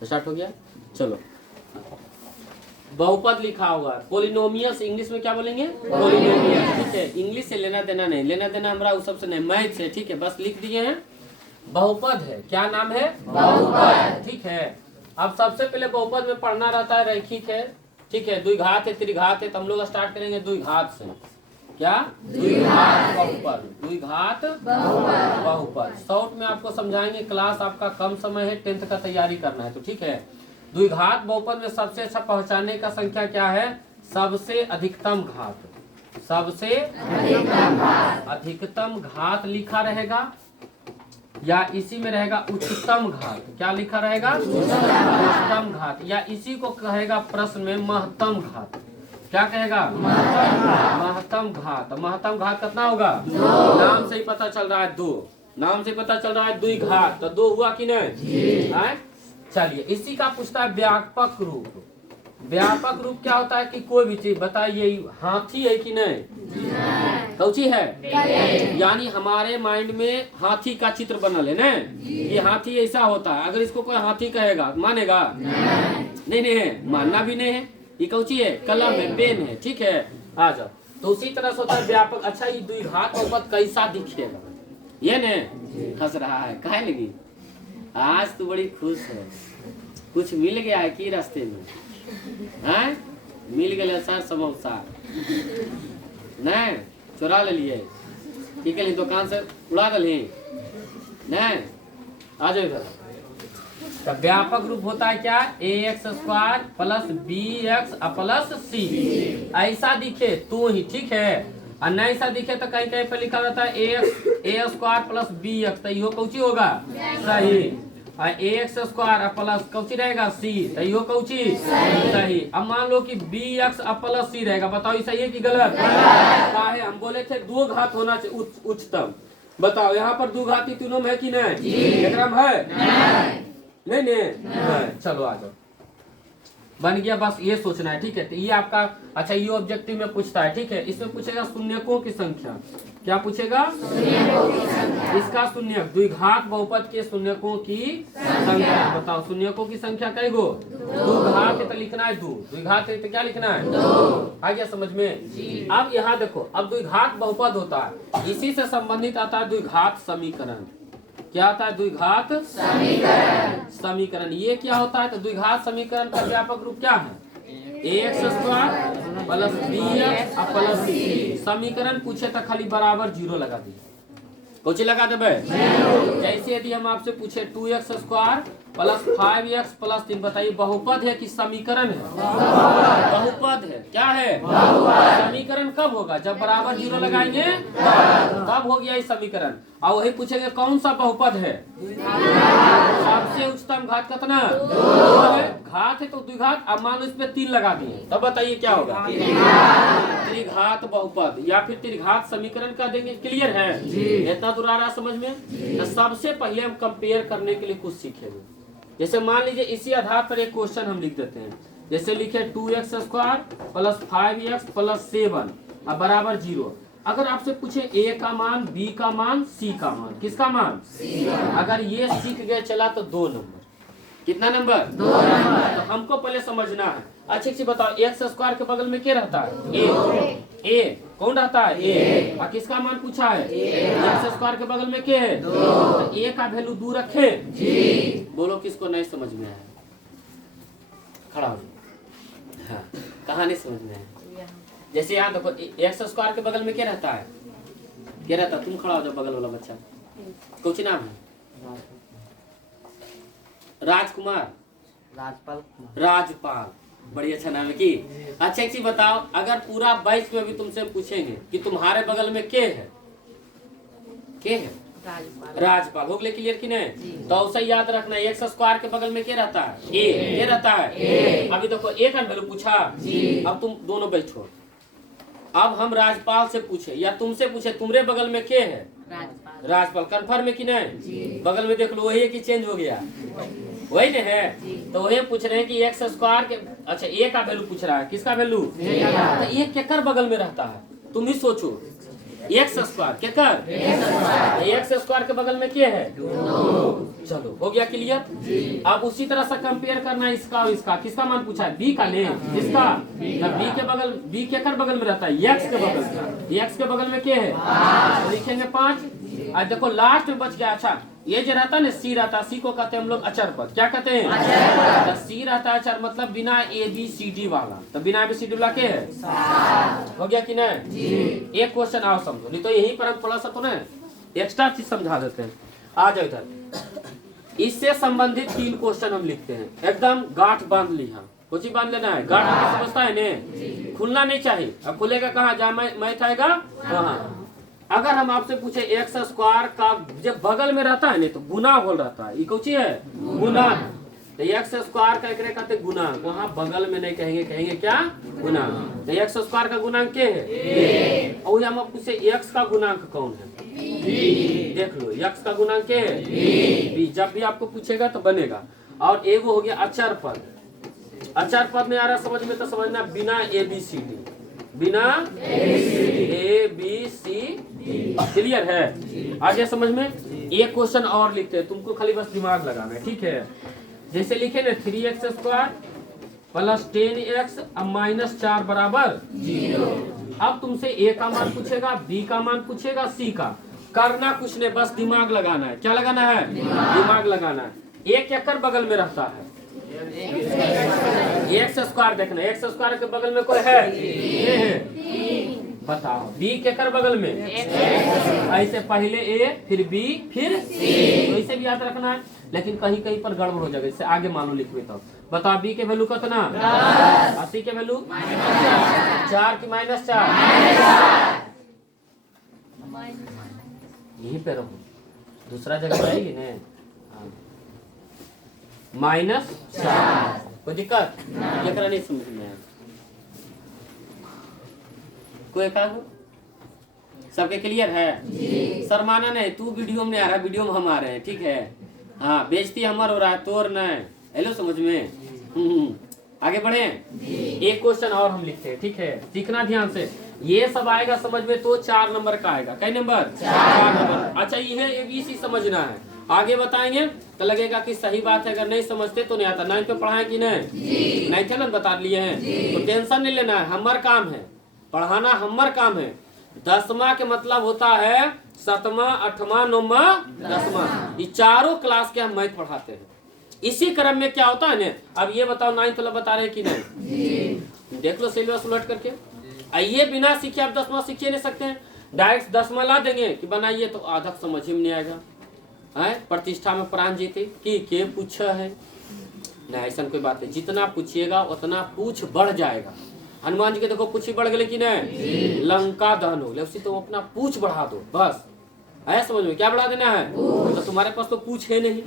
Start हो गया। चलो, बहुपद लिखा हुआ है, पोलिनोमियस इंग्लिश में क्या बोलेंगे? पोलिनोमियस। ठीक है, इंग्लिश से लेना देना नहीं, लेना देना हमारा उस सबसे नहीं, मैथ से। ठीक है, बस लिख दिए हैं। बहुपद है, क्या नाम है? बहुपद। ठीक है, अब सबसे पहले बहुपद में पढ़ना रहता है रैखिक है। ठीक है, द्विघात है, त्रिघात है, तो हम लोग स्टार्ट करेंगे द्विघात से। क्या? द्विघात बहुपद, द्विघात बहुपद। शॉर्ट में आपको समझाएंगे, क्लास आपका कम समय है, 10th का तैयारी करना है तो। ठीक है, द्विघात बहुपद में सबसे अच्छा पहचानने का संख्या क्या है? सबसे अधिकतम घात। सबसे अधिकतम घात लिखा रहेगा, या इसी में रहेगा उच्चतम घात। क्या लिखा रहेगा? उच्चतम घात, या इसी को कहेगा प्रश्न में महत्तम घात। क्या कहेगा? महत्तम घात। महत्तम घात कितना होगा? नाम से ही पता चल रहा है 2, नाम से पता चल रहा है द्विघात, तो 2 हुआ कि नहीं? चलिए, इसी का पूछता है व्यापक रूप। व्यापक रूप क्या होता है कि कोई भी चीज, बताइए हाथी है कि नहीं? कौची है? यानी हमारे माइंड में हाथी का चित्र बनल है ना, ये हाथी ऐसा होता है। अगर इसको कोई हाथी कहेगा मानेगा? नहीं है, मानना भी नहीं है। ये कौची है? कलम है, पेन है। ठीक है, आ जाओ। तो उसी तरह से होता है व्यापक। अच्छा, ये द्विघात बहुपद कैसा दिखेगा? ये ने हंस रहा है, काहे लगी? आज तो बड़ी खुश है, कुछ मिल गया है कि रास्ते में? हैं? मिल गया सर समोसा, नहीं चुरा ले लिए, ठीक है, दुकान से उड़ा दली नहीं। आ जाओ इधर। तो व्यापक रूप होता है क्या? ax² plus bx plus c। ऐसा दिखे तो ही, ठीक है, और नहीं ऐसा दिखे तो कहीं कहीं पे लिखा रहता है a² प्लस bx, तो यो कौची होगा? सही। ax² प्लस कौची रहेगा? c, तो यो कौची? सही। अब मान लो कि bx प्लस c रहेगा, बताओ ये सही है कि गलत? काहे? हम बोले थे 2 घात होना चाहिए उच्चतम। बताओ यहाँ पर 2 घात तीनों में है कि नहीं? एकराम है? नहीं। चलो आ जाओ, बन गया। बस ये सोचना है, ठीक है। तो ये आपका, अच्छा ये ऑब्जेक्टिव में पूछता है। ठीक है, इसमें पूछेगा शून्यकों की संख्या। क्या पूछेगा? इसका शून्यक, द्विघात बहुपद के शून्यकों की संख्या बताओ। शून्यकों की संख्या कई गो? 2 घात है तो लिखना है 2, द्विघात है तो क्या लिखना है? 2। आ गया समझ में? अब यहाँ देखो, अब द्विघात बहुपद होता है, इसी से संबंधित आता है द्विघात समीकरण। क्या आता है? द्विघात समीकरण। ये क्या होता है? तो द्विघात समीकरण का व्यापक रूप क्या है? ax² plus bx plus c। समीकरण पूछे तो खाली बराबर 0 लगा दिए। कुछ लगा देबे? जैसे यदि हम आपसे पूछे 2x² प्लस 5x प्लस 3, बताइए बहुपद है कि समीकरण है? बहुपद है। क्या है? समीकरण कब होगा? जब बराबर 0 लगाएंगे तब हो गया ये समीकरण। और वही पूछेंगे कौन सा बहुपद है? सबसे उच्चतम घात कितना? 2 है। घात है तो द्विघात, अब मान लो इस पे 3 लगा दिए, तब बताइए क्या होगा? त्रिघात बहुपद या फिर त्रिघात समीकरण कह देंगे। क्लियर है? इतना दूर आ रहा समझ में? तो सबसे पहले हम कंपेयर करने के लिए कुछ सीखेंगे। जैसे मान लीजिए इसी आधार पर एक क्वेश्चन हम लिख देते हैं। जैसे लिखे 2x² प्लस 5x प्लस 7 अब बराबर 0। अगर आपसे पूछे a का मान, b का मान, c का मान, किसका मान? अगर ये सीख गए चला तो 2 नंबर। कितना नंबर? 2 नंबर। तो हमको पहले समझना है। अच्छे से बताओ, x² के बगल में क्या रहता है? a कौन रहता है? a। और किसका मान पूछा है? x² के बगल में क्या है? 2। तो a का वैल्यू 2 रखे जी। बोलो किसको नहीं समझ में आया? खड़ा हो जाओ। हाँ, कहाँ नहीं समझ में आया? जैसे यहाँ देखो, x² के बगल में क्या रहता है? क्या रहता है? तुम खड़ा हो जाओ, बगल वाला बच्चा। कुछ नाम है? राजकुमार, राजपाल, बड़ी अच्छा नाम है कि। अच्छा एक चीज बताओ, अगर पूरा 22 में भी तुमसे पूछेंगे कि तुम्हारे बगल में के है? के है? राजपाल। हो गए क्लियर कि नहीं? तो उसे याद रखना, x² के बगल में क्या रहता है? a। ये रहता है। अभी देखो a का वैल्यू पूछा, अब तुम दोनों बैठो। अब हम राजपाल से पूछे या तुमसे पूछे तुम्हारे बगल में के है? राजपाल। कंफर्म है कि नहीं? बगल में देख लो, वही है कि चेंज हो गया? वही नहीं है? तो वही पूछ रहे हैं कि x² के, अच्छा a का वैल्यू पूछ रहा है, किसका वैल्यू? तो ये केकर बगल में रहता है? तुम ही सोचो। x² केकर? x² के बगल में क्या है? 2। चलो हो गया क्लियर। अब उसी तरह से कंपेयर करना है इसका और इसका। किसका मान पूछा है? बी का ले, इसका बी के बगल, बी के कर बगल में रहता है एक्स के बगल में, एक्स के बगल में क्या है? तो लिखेंगे 5। और देखो लास्ट में बच गया। अच्छा ये जो रहता है ना सी रहता है, सी को कहते हैं हम लोग अचर पद। क्या कहते हैं? तो सी रहता है अचर, मतलब बिना ABCD वाला। तो बिना ABCD वाला क्या है? हो गया कि नहीं? एक क्वेश्चन आओ समझो, नहीं तो यही पर हम थोड़ा सा तो ना एक्स्ट्रा चीज समझा देते हैं। आ जाओ इधर। इससे संबंधित 3 क्वेश्चन हम लिखते हैं, एकदम गांठ बांध लिया। कुछ ही बांध लेना है, गांठ समझता है ने, खुलना नहीं चाहिए। अब खुलेगा कहाँ? जहाँ मैथ आएगा वहाँ। अगर हम आपसे पूछे एक्स स्क्वायर का जब बगल में रहता है नहीं तो गुना बोल रहता है, ये कौची है? गुना। तो एक्स स्क्वायर का एक कहते गुना, वहाँ बगल में नहीं कहेंगे, कहेंगे क्या? गुना। तो एक्स स्क्वायर का गुणांक क्या है? और हम पूछे एक्स का गुणांक कौन है? देख लो एक्स का गुणांक क्या है? बी। जब भी आपको पूछेगा तो बनेगा। और एक हो गया अचर पद। अचर पद में आ रहा समझ में तो समझना बिना ABCD, बिना ABCD। क्लियर है? आगे समझ में। एक क्वेश्चन और लिखते हैं, तुमको खाली बस दिमाग लगाना है, ठीक है? जैसे लिखे ना 3x square plus 10x minus 4 बराबर 0। अब तुमसे A का मान पूछेगा, B का मान पूछेगा, C का। करना कुछ नहीं, बस दिमाग लगाना है। क्या लगाना है? दिमाग लगाना है। एक चक्कर बगल में रहता है एक्स स्क्वायर। देखना एक्स स्क्वायर के बगल में कोई है? ये है। बताओ बी के कर बगल में ऐसे पहले ए फिर बी फिर सी, तो इसे भी याद रखना है। लेकिन कहीं कहीं पर गड़बड़ हो जाएगा, इससे आगे मान लो लिखवे तो। बताओ बी के वैल्यू कितना? 80 के वैल्यू 4 की -4। यहीं पे रहो, दूसरा जगह जाएगी ने। -4 कोई दिक्कत? नहीं समझ में आया कोई का? सबके क्लियर है? शर्माना नहीं, तू वीडियो में नहीं आ रहा, वीडियो में हम आ रहे हैं, ठीक है? हाँ बेइज्जती हमार हो रहा है, तोर नहीं। हेलो समझ में। आगे बढ़े। एक क्वेश्चन और हम लिखते हैं, ठीक है? सीखना ध्यान से। ये सब आएगा समझ में तो 4 नंबर का आएगा। कई नंबर? 4 नंबर। अच्छा ये ABC समझना है, आगे बताएंगे तो लगेगा कि सही बात है। अगर नहीं समझते तो नहीं आता। 9 पे पढ़ाए कि नहीं? नहीं थे ना, बता लिए हैं तो टेंशन नहीं लेना है, हमारा काम है पढ़ाना, हमारा काम है। 10वां के मतलब होता है 7वां 8वां 9वां 10वां, ये चारों क्लास के हम मैथ पढ़ाते हैं। इसी क्रम में क्या होता है ना। अब ये बताओ 9th वाला बता रहे हैं कि नहीं? देख लो सिलेबस उलट करके। आइए बिना सीखे आप 10वां सीखे नहीं सकते हैं। डायरेक्ट 10वां ला देंगे कि बनाइए तो आधा समझ ही में नहीं आएगा। प्रतिष्ठा में प्राण जीते कि के पूछा है नहीं, ऐसा कोई बात है। जितना पूछिएगा उतना पूछ बढ़ जाएगा। हनुमान जी के देखो पूछ बढ़ गए कि नहीं? लंका दहन हो गया, उसी तो अपना पूछ बढ़ा दो बस। है समझ में? क्या बढ़ा देना है? तो तुम्हारे पास तो पूछ है नहीं,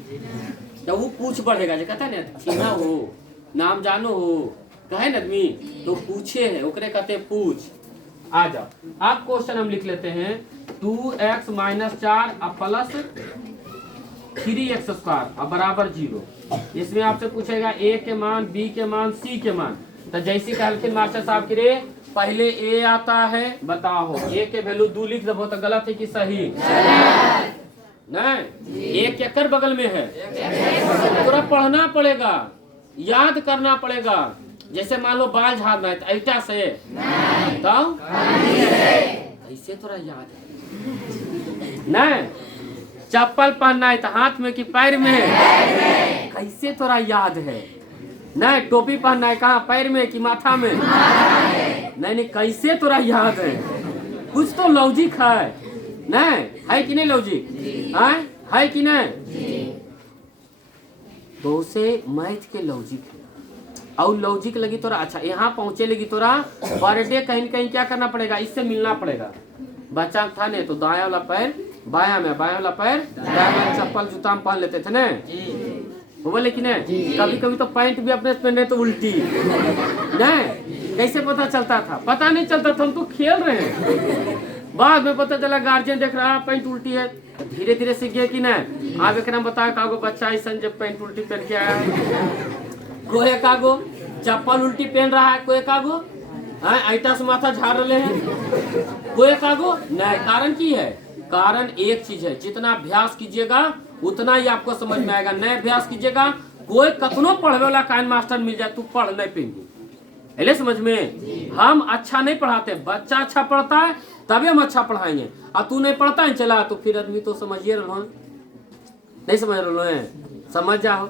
तो वो पूछ बढ़ेगा। जो कहता है ना चिन्हा हो, नाम जानो हो, कहे न आदमी तो पूछे है, ओकरे कहते हैं पूछ। आ जाओ आप क्वेश्चन हम लिख लेते हैं। 2x - 4 प्लस 3x स्क्वायर बराबर 0। इसमें आपसे पूछेगा A के मान, B के मान, C के मान। तो जैसी कहलखिन मास्टर साहब की रे पहले A आता है, बताओ A के वैल्यू 2 लिख दो तो गलत है कि सही? नहीं, A के कर बगल में है, पूरा पढ़ना पड़ेगा, याद करना पड़ेगा। जैसे मान लो बाल झाड़ना है तो ऐटा से तो ऐसे थोड़ा याद है। नहीं, चप्पल पहनना है तो हाथ में कि पैर में? कैसे थोड़ा याद है? नहीं, टोपी पहनना है कहाँ? पैर में कि माथा में? नहीं, कैसे थोड़ा याद है? कुछ तो लॉजिक है, नहीं है कि नहीं? लॉजिक है कि नहीं? तो से मैथ के लॉजिक है और लॉजिक लगी तोरा। अच्छा यहाँ पहुँचे लगी तोरा पर डे कहीं कहीं क्या करना पड़ेगा? इससे मिलना पड़ेगा। बच्चा था ने तो दाया वाला पैर बाया में, बाया वाला पैर दाया में, चप्पल जूता में पहन लेते थे ना, बोले कि नहीं? कभी कभी तो पैंट भी अपने पहन रहे तो उल्टी नहीं, कैसे पता चलता था? पता नहीं चलता था, हम तो खेल रहे हैं। बाद में पता चला गार्जियन देख रहा है पैंट उल्टी है, धीरे धीरे सीख गए कि नहीं? आगे के नाम बताया कागो बच्चा ऐसा जब पैंट उल्टी पहन के आया है, कोई कागो चप्पल उल्टी पहन रहा है, कोई कागो ऐटा से माथा झाड़ रहे हैं, कोई कागो नहीं। कारण की है? कारण एक चीज है, जितना अभ्यास कीजिएगा उतना ही आपको समझ में आएगा। नए अभ्यास कीजिएगा, कोई कतनो पढ़वे वाला काइन मास्टर मिल जाए तू पढ़ नहीं पेंगे, पहले समझ में। हम अच्छा नहीं पढ़ाते, बच्चा अच्छा पढ़ता है तभी हम अच्छा पढ़ाएंगे। और तू नहीं पढ़ता है चला तो फिर आदमी तो समझिए रहो, नहीं समझ रहे हैं, समझ जाओ।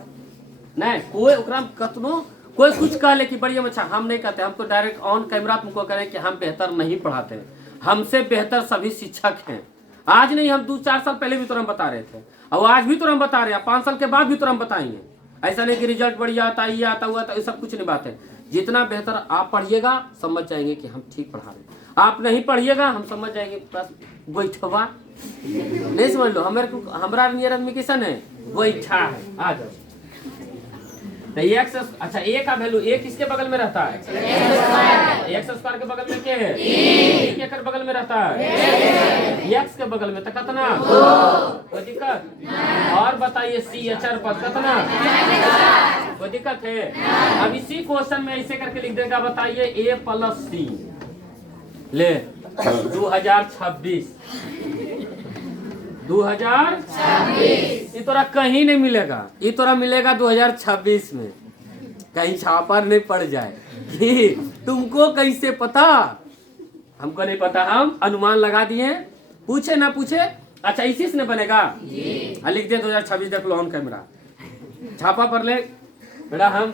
नहीं कोई कतनो कोई कुछ कह ले कि बढ़िया अच्छा, हम नहीं कहते, हम तो डायरेक्ट ऑन कैमरा तुमको करें कि हम बेहतर नहीं पढ़ाते, हमसे बेहतर सभी शिक्षक हैं। आज नहीं, हम 2-4 साल पहले भी तुरंत बता रहे थे, और आज भी तुरंत बता रहे हैं, 5 साल के बाद भी तुरंत बताएंगे। ऐसा नहीं कि रिजल्ट बढ़िया आता, ये आता हुआ था, ये सब कुछ नहीं बात है। जितना बेहतर आप पढ़िएगा समझ जाएंगे कि हम ठीक पढ़ा रहे हैं। आप नहीं पढ़िएगा हम समझ जाएंगे बस गोईठवा, नहीं समझ लो। हमारा नियर आदमी किसन है, गोईठा है। आ जाओ तो एक्स, अच्छा ए का वैल्यू ए किसके बगल में रहता है? एक्स स्क्वायर के बगल में क्या है? ए के कर बगल में रहता है एक्स के बगल में, तो कितना? कोई दिक्कत? और बताइए सी अचर पद कितना? कोई दिक्कत है? अब इसी क्वेश्चन में ऐसे करके लिख देगा, बताइए ए प्लस सी ले 2026 ये तोरा कहीं नहीं मिलेगा, ये तोरा मिलेगा 2026 में। कहीं छापा नहीं पड़ जाए कि तुमको कैसे पता, हमको नहीं पता, हम अनुमान लगा दिए, पूछे ना पूछे। अच्छा इसी से बनेगा, लिख दे 2026, देख लो ऑन कैमरा, छापा पर ले बेटा। हम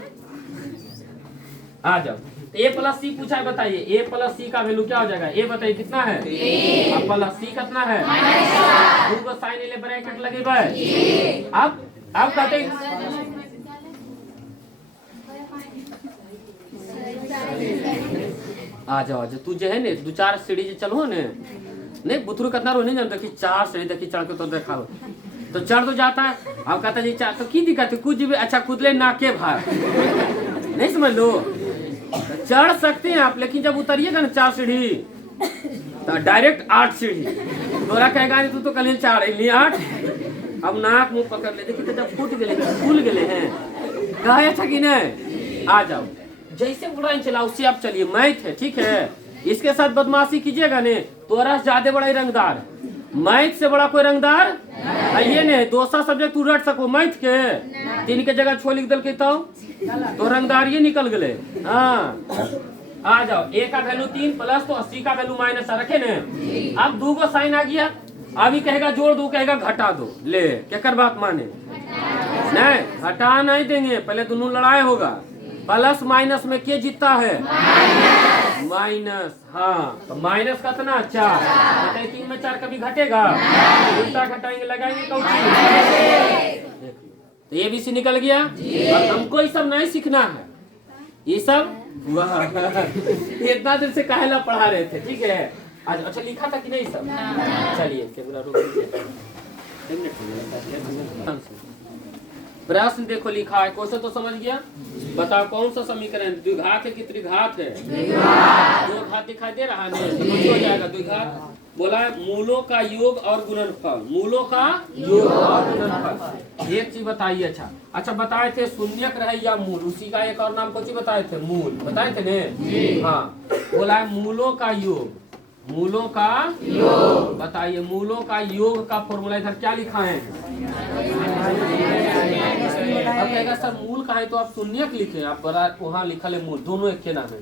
आ जाओ, ए प्लस सी पूछा है, बताइए ए प्लस सी का वैल्यू क्या हो जाएगा? ए बताइए कितना है? अब प्लस सी कितना है? दूगो साइन ले ब्रैकेट लगेबे। अब कहते आ जाओ तू जो है ने 2-4 सीढ़ी चलो ने, नहीं बुथरू कितना रो नहीं जानता कि 4 सीढ़ी देखी चढ़ के तो देखा तो चढ़ तो जाता है। अब कहता जी तो की दिक्कत है, कुछ भी अच्छा खुद ले ना के भार, नहीं समझ लो। चढ़ सकते हैं आप, लेकिन जब उतरिएगा ना 4 सीढ़ी तो डायरेक्ट 8 सीढ़ी, तोरा कहेगा तू तो कल 4 है 8। अब नाक मुंह पकड़ ले, देखिए जब फूट गए फूल गए हैं, कहे था कि नहीं। आ जाओ जैसे उड़ान चलाओ उससे आप चलिए, मैथ है ठीक है, इसके साथ बदमाशी कीजिएगा ने तोरा ज्यादा बड़ा रंगदार, मैथ से बड़ा कोई रंगदार ये नहीं। दूसरा सब्जेक्ट तू रट सको, मैथ के 3 के जगह 6 लिख दल के तो रंगदार ये निकल गए। हाँ आ जाओ, ए का वैल्यू 3 प्लस तो 80 का वैल्यू माइनस रखे ने। अब 2 गो साइन आ गया, अभी कहेगा जोड़ दो, कहेगा घटा दो, ले क्या कर बात माने, नहीं घटा नहीं देंगे, पहले दोनों लड़ाई होगा। प्लस माइनस में क्या जीतता है? माइनस। हाँ तो माइनस कितना? 4। बताइए 3 में 4 कभी घटेगा? उल्टा घटाएंगे, लगाएंगे कौन? तो ये भी सी निकल गया। और हमको ये सब नहीं सीखना है, ये सब इतना देर से काहेला पढ़ा रहे थे, ठीक है। आज अच्छा लिखा था कि नहीं सब? चलिए कैमरा रोक दीजिए, प्रश्न देखो लिखा है, क्वेश्चन तो समझ गया। बताओ कौन सा समीकरण, द्विघात है कि त्रिघात है? दो घात दिखाई दे रहा है, हो जाएगा द्विघात। बोला है मूलों का योग और गुणनफल, मूलों का योग और गुणनफल। एक चीज बताइए, अच्छा बताए थे शून्यक रहे या मूल, उसी का एक और नाम कौन सी बताए थे? मूल बताए थे ने। हाँ बोला है मूलों का योग, मूलों का योग। बताइए मूलों का योग का फॉर्मूला इधर क्या लिखा है? अब कहेगा सर मूल का है तो आप शून्यक लिखे, आप बड़ा वहाँ लिखा है मूल, दोनों एक के नाम है।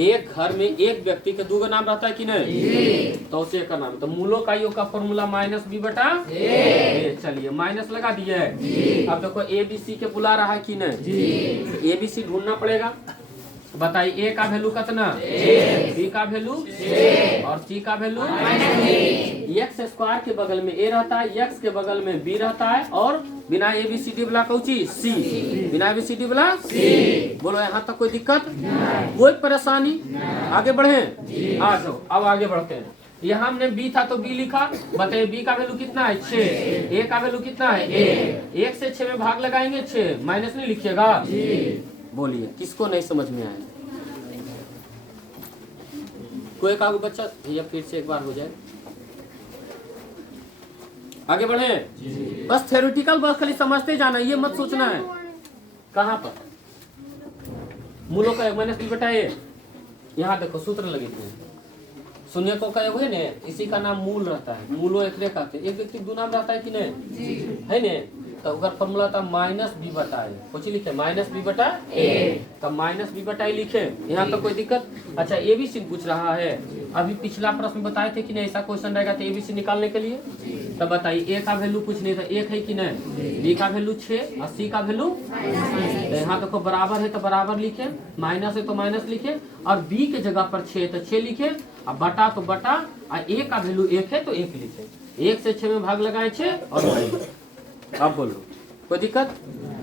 एक घर में एक व्यक्ति के 2 नाम रहता है कि नहीं? तो उसे एक का नाम, तो मूलों का योग का फॉर्मूला -b/a। चलिए माइनस लगा दिए। अब देखो ए बी सी के बुला रहा है कि नहीं? ए बी सी ढूंढना पड़ेगा। बताइए ए का वैल्यू कितना? बी का वैल्यू और सी का वैल्यू। एक्स स्क्वायर के बगल में ए रहता है, एक्स के बगल में बी रहता है, और बिना ए बी सी डी वाला कौची सी, बिना ए बी सी डी वाला सी। बोलो यहाँ तक कोई दिक्कत, कोई परेशानी? आगे बढ़े, आ जाओ अब आगे बढ़ते हैं। यहाँ हमने बी था तो बी लिखा। बताइए बी का वैल्यू कितना है? 6। ए का वैल्यू कितना है? 1 से 6 में भाग लगाएंगे 6, माइनस नहीं लिखिएगा। बोलिए किसको नहीं समझ में आया? कोई का बच्चा भैया फिर से एक बार हो जाए, आगे बढ़े। बस थ्योरेटिकल बस खाली समझते जाना, ये मत सोचना है कहाँ पर मूलों का -b/a। यहाँ देखो सूत्र लगे थे, शून्य को कहे हुए ने, इसी का नाम मूल रहता है, मूलो एक कहते हैं। एक व्यक्ति दो नाम रहता है कि नहीं, है ने, तो अगर फॉर्मूला था माइनस बी बटा ए, कुछ लिखे माइनस बी बटा ए, तब माइनस बी बटा ए लिखे, यहाँ तो कोई दिक्कत। अच्छा एबीसी पूछ रहा है, अभी पिछला प्रश्न बताए थे कि नहीं ऐसा क्वेश्चन रहेगा तो एबीसी निकालने के लिए, तब बताइए ए का वैल्यू कुछ नहीं था, एक है कि नहीं, बी का वैल्यू 6 और सी का वैल्यू, तो यहाँ देखो बराबर है तो बराबर लिखे, माइनस है तो माइनस लिखे, और बी के जगह पर 6 तो 6 लिखे, और बटा तो बटा, और ए का वैल्यू 1 है तो 1 लिखे, 1 से 6 में भाग लगाए 6 और 9। अब बोलो कोई दिक्कत,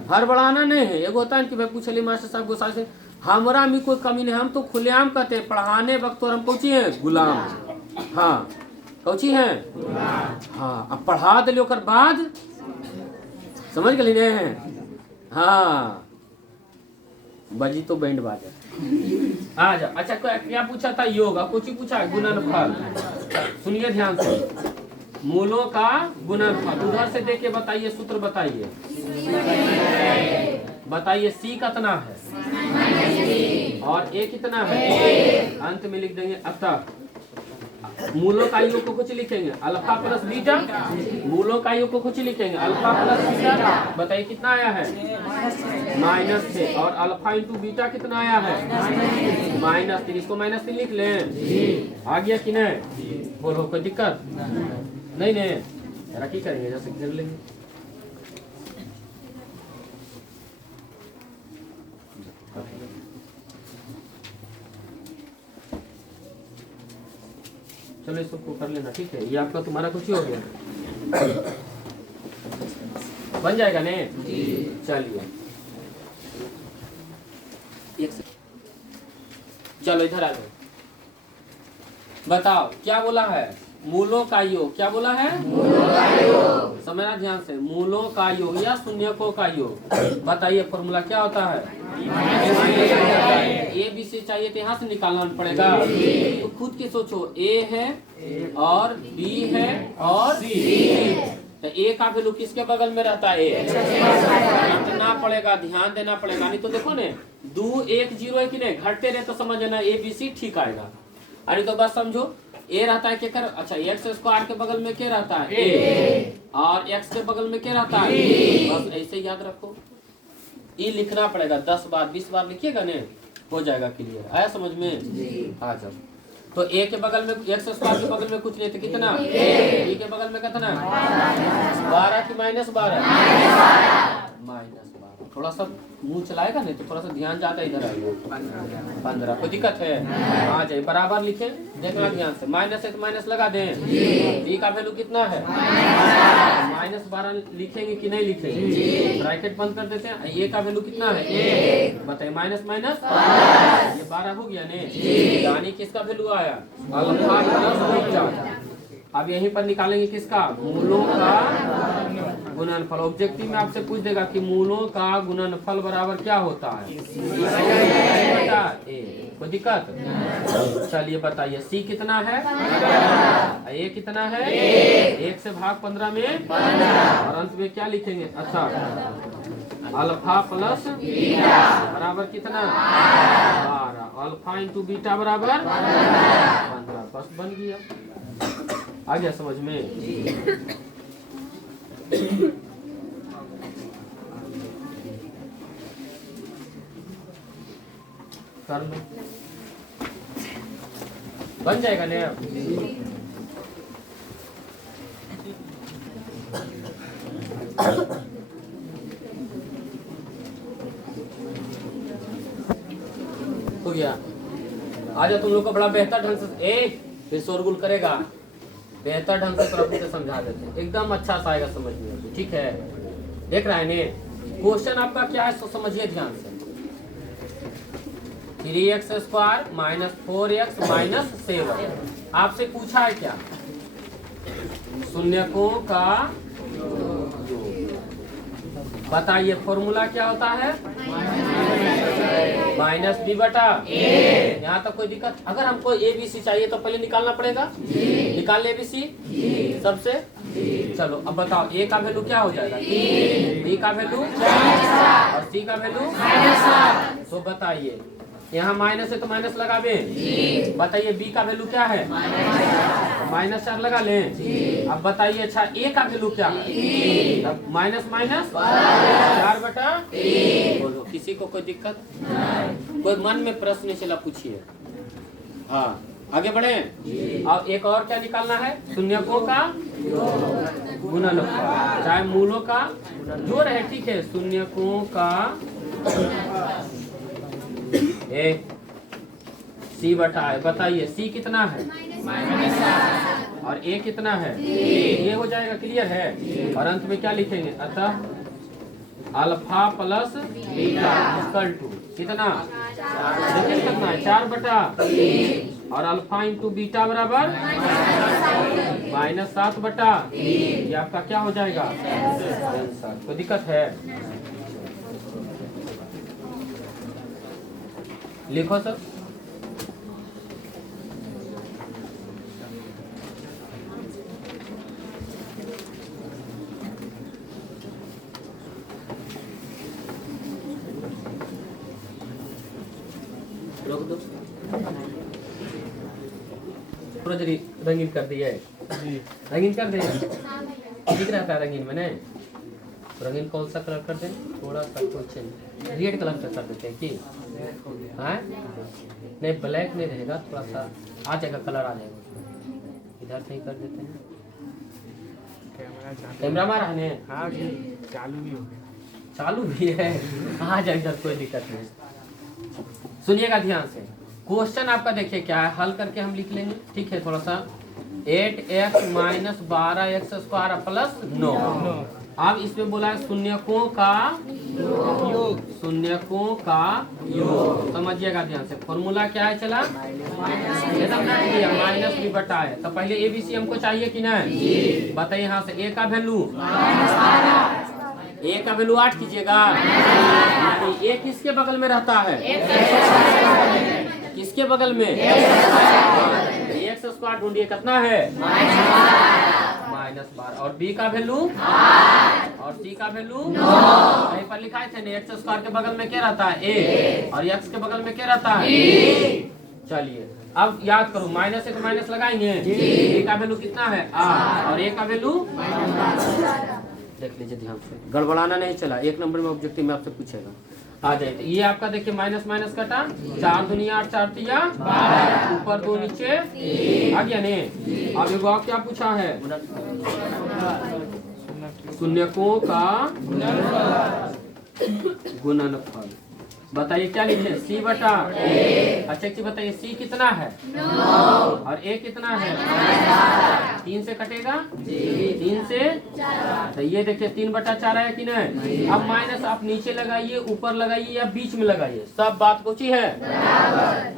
हर बढ़ाना नहीं है। एगो होता है कि भाई पूछ ली मास्टर साहब गुस्सा से, हमारा में कोई कमी नहीं, हम तो खुलेआम कहते हैं, पढ़ाने वक्त और हम कौची है गुलाम, हाँ कौची है, हाँ अब पढ़ा दिले ओकर बाद समझ गए ने, हाँ बजी तो बैंड बाजा आ जा। अच्छा क्या पूछा था, योग, अब कुछ पूछा है गुणनफल, सुनिए ध्यान से, मूलों का गुणनफल, उधर से देख के बताइए, सूत्र बताइए, बताइए सी कितना है और ए कितना है, अंत में लिख देंगे। अतः मूलों का योग को कुछ लिखेंगे अल्फा प्लस बीटा, मूलों का योग को कुछ लिखेंगे अल्फा प्लस बीटा, बताइए कितना आया है -6, और अल्फा इंटू बीटा कितना आया है -3, इसको -3 लिख लें, आ गया कि नहीं, बोलो कोई दिक्कत नहीं नहीं, रखी करेंगे जैसे घेर लेंगे। चलो इसको कर लेना, ठीक है, ये आपका तुम्हारा कुछ ही हो गया, बन जाएगा ने, चलिए चलो इधर आ जाओ, बताओ क्या बोला है, मूलों का योग, क्या बोला है, मूलों का योग, समझना ध्यान से, मूलों का योग या शून्यकों का योग, बताइए फॉर्मूला क्या होता है, ए बी सी चाहिए तो यहाँ से निकालना पड़ेगा, तो खुद के सोचो, ए है और बी है और सी, तो ए का वैल्यू किसके बगल में रहता है, घटना पड़ेगा, ध्यान देना पड़ेगा, नहीं तो देखो ने 2 1 0 है कि नहीं, घटते रहे तो समझना ए बी सी ठीक आएगा, अरे तो बस समझो ए रहता है क्या कर, अच्छा एक्स स्क्वायर के बगल में क्या रहता है ए, और एक्स के बगल में क्या रहता है, बस ऐसे याद रखो, ये लिखना पड़ेगा 10 बार 20 बार लिखिएगा ने, हो जाएगा क्लियर, आया समझ में, आ जाओ। तो ए के बगल में, एक्स स्क्वायर के बगल में कुछ नहीं तो कितना, बी के बगल में कितना, 12 की -12, -12, थोड़ा सा मुंह चलाएगा नहीं तो थोड़ा सा ध्यान ज्यादा इधर आएगा, 15, कोई दिक्कत है, आ जाए, बराबर लिखे, देखना ध्यान से, माइनस है तो माइनस लगा दें, बी का वैल्यू कितना है -12 लिखेंगे कि नहीं लिखेंगे, ब्रैकेट बंद कर देते हैं, ए का वैल्यू कितना है, बताइए माइनस माइनस ये 12 हो गया ने, यानी किसका वैल्यू आया, अल्फा प्लस बीटा, अब यहीं पर निकालेंगे किसका, मूलों का गुणनफल, ऑब्जेक्टिव में आपसे पूछ देगा कि मूलों का गुणनफल बराबर क्या होता है, कोई दिक्कत, चलिए बताइए सी कितना है, ए कितना है, 1 से भाग 15 में, और अंत में क्या लिखेंगे, अच्छा अल्फा प्लस बीटा बराबर कितना, 12, अल्फा इंटू बीटा बराबर 15, बस बन गया, आ गया समझ में, कर लो, बन जाएगा नया, हो गया। आज तुम लोग को बड़ा बेहतर ढंग से फिर शोरगुल करेगा, बेहतर ढंग से प्रभु से समझा देते हैं, एकदम अच्छा सा आएगा समझ में, ठीक है, देख रहा है ने, क्वेश्चन आपका क्या है तो समझिए ध्यान से, 3x स्क्वायर -4x -7, आपसे पूछा है क्या, शून्यकों का योग, बताइए फॉर्मूला क्या होता है, -b बटा, यहाँ तक कोई दिक्कत, अगर हमको ए बी सी चाहिए तो पहले निकालना पड़ेगा, निकाल ले बी सी सबसे, चलो अब बताओ ए का वैल्यू क्या हो जाएगा, बी का वैल्यू और सी का वैल्यू, तो बताइए यहाँ माइनस है तो माइनस लगा बे। बताइए बी का वैल्यू क्या है? -4 लगा लें। अब बताइए अच्छा ए का वैल्यू क्या है? अब माइनस 4/3। बोलो किसी को कोई दिक्कत? कोई मन में प्रश्न चला पूछिए। हाँ आगे बढ़े। अब एक और क्या निकालना है? शून्यकों का गुणनफल, चाहे मूलों का जो रहे, ठीक है। शून्यकों का सी बटा है। बताइए सी कितना है? और ए कितना है? ये हो जाएगा, क्लियर है। और अंत में क्या लिखेंगे? अतः alpha plus beta equal to कितना? देखिए कितना है? 4/, और अल्फा इंटू बीटा बराबर -7/। ये आपका क्या हो जाएगा? आंसर। कोई दिक्कत है? लिखो सर। रोक दो। रंगीन कर दिए? रंगीन कर दिए? दिख रहा था रंगीन मैंने? रंगीन कौन सा कलर कर दें? थोड़ा सा कुछ रेड कलर का कर देते हैं कि हाँ? नहीं ब्लैक नहीं रहेगा, थोड़ा सा आ जाएगा, कलर आ जाएगा। इधर से ही कर देते हैं। कैमरा मारा है? हाँ चालू भी हो गया। चालू भी है? आ जाए इधर, कोई दिक्कत नहीं। सुनिएगा ध्यान से। क्वेश्चन आपका देखिए क्या है, हल करके हम लिख लेंगे, ठीक है। थोड़ा सा 8x - 12x² प्लस 9। अब इसमें बोला है शून्यकों का योग। शून्यकों का योग समझिएगा ध्यान से। फॉर्मूला क्या है? चला -b/। है तो पहले ABC हमको चाहिए कि नहीं? बताइए यहाँ से ए का वैल्यू, ए का वैल्यू 8 कीजिएगा। यानी ए किसके बगल में रहता है? किसके बगल में? x² ढूंढिए कितना है? -12। और b का वैल्यू और c का वैल्यू कहीं पर लिखा है थे? x² के बगल में क्या रहता है? a। और x के बगल में क्या रहता है? चलिए अब याद करो, माइनस है तो माइनस लगाएंगे। a का वैल्यू कितना है? और a का वैल्यू देख लीजिए ध्यान से, गड़बड़ाना नहीं चला। 1 नंबर में ऑब्जेक्टिव में आपसे पूछेगा, आ जाए। तो ये आपका देखिए माइनस माइनस कटा, 4 दूनिया 8, 4 तिया 12, ऊपर 2 नीचे आ गया ने। अब एगो आप क्या पूछा है? शून्यकों का गुणनफल। बताइए क्या लिखे? c बटा। अच्छा एक बताइए c कितना है? 9। और a कितना है? 3 से कटेगा? 3 से 4। तो ये देखिए 3/4 आया कि नहीं? अब माइनस आप नीचे लगाइए, ऊपर लगाइए या बीच में लगाइए, सब बात पूछी है। तो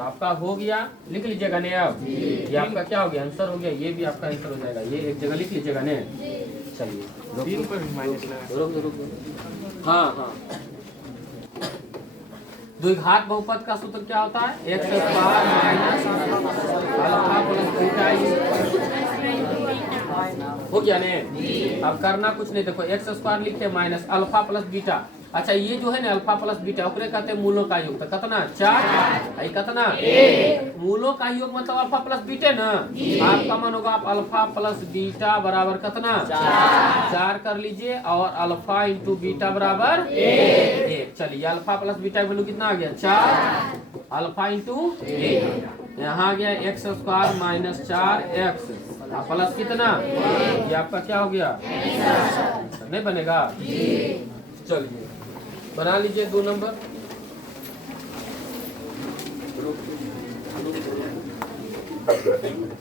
आपका हो गया, लिख लीजिएगा ने। अब ये आपका क्या हो गया? आंसर हो गया। ये भी आपका आंसर हो जाएगा। ये एक जगह लिख लीजिएगा ने। चलिए रुक दो। हाँ द्विघात बहुपद का सूत्र क्या होता है? x² - alpha plus beta. हो गया ने? अब करना कुछ नहीं, देखो x² लिखे माइनस अल्फा प्लस बीटा। अच्छा ये जो है ना अल्फा प्लस बीटा, ओकरे कहते हैं मूलों का योग। तो कितना? 4। कितना? मूलों का योग मतलब अल्फा प्लस बीटे ना। आपका मन होगा आप अल्फा प्लस बीटा बराबर कितना? 4 कर लीजिए, और अल्फा इंटू बीटा बराबर 1। चलिए अल्फा प्लस बीटा वैल्यू कितना आ गया? 4 अल्फा इंटू 1। यहाँ आ गया x² - 4x प्लस कितना? ये आपका क्या हो गया? नहीं बनेगा? चलिए बना लीजिए 2 नंबर।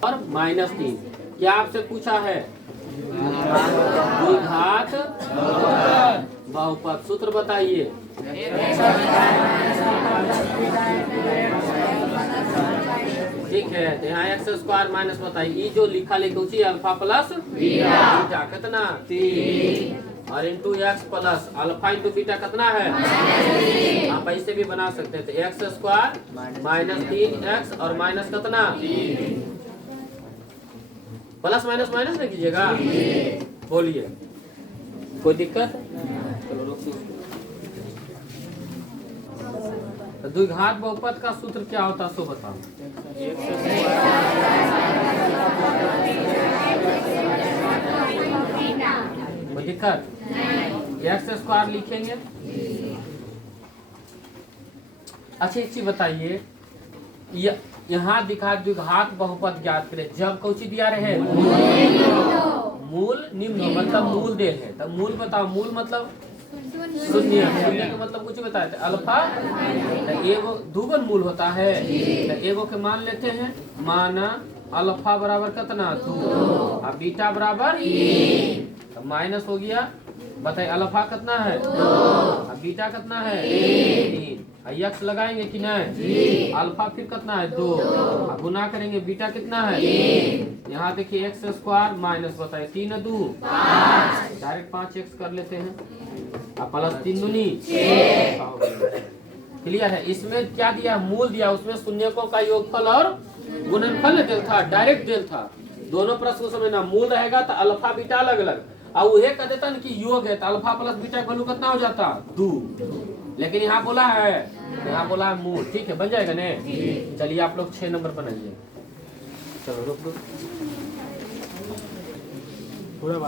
और -3 क्या आपसे पूछा है? द्विघात बहुपद। सूत्र बताइए। ठीक है, तो यहाँ x² माइनस बताइए। ये जो लिखा लिखी अल्फा प्लस बीटा कितना? 3 और into x plus alpha into beta कितना है? आप ऐसे भी बना सकते थे, x² - 3x और माइनस कितना? प्लस माइनस माइनस नहीं कीजिएगा। बोलिए कोई दिक्कत? तो द्विघात बहुपद का सूत्र क्या होता है सो बताओ। कोई दिक्कत? एक्स स्क्वायर लिखेंगे। अच्छा एक चीज बताइए, यहाँ दिखा द्विघात बहुपद ज्ञात करें, जब कौची दिया रहे मूल निम्न मतलब मूल दे है, तब मूल बताओ। मूल मतलब शून्य, शून्य का मतलब कुछ बताए थे अल्फा, तो एगो दुगन मूल होता है, तो एगो के मान लेते हैं, माना अल्फा बराबर कितना 2 और बीटा बराबर 3, तो माइनस हो गया। बताइए अल्फा कितना है 2 और बीटा कितना है 3, एक्स लगाएंगे कि नहीं, अल्फा फिर कितना है 2 और गुना करेंगे, बीटा कितना है 3, यहाँ देखिए एक्स स्क्वायर माइनस बताइए 3 2 5, डायरेक्ट 5x कर लेते हैं और प्लस 3 दूनी 6। क्लियर है? इसमें क्या दिया, मूल दिया, उसमें शून्यकों का योगफल और गुणनफल दिया था, डायरेक्ट दिया था। दोनों प्रश्न को समझना, मूल रहेगा तो अल्फा बीटा अलग अलग, और वह कह देता ना कि योग है तो अल्फा प्लस बीटा का वैल्यू कितना हो जाता 2, लेकिन यहाँ बोला है, यहाँ बोला है मूल। ठीक है, बन जाएगा ने। चलिए आप लोग 6 नंबर बनाइए। चलो रुक रुक पूरा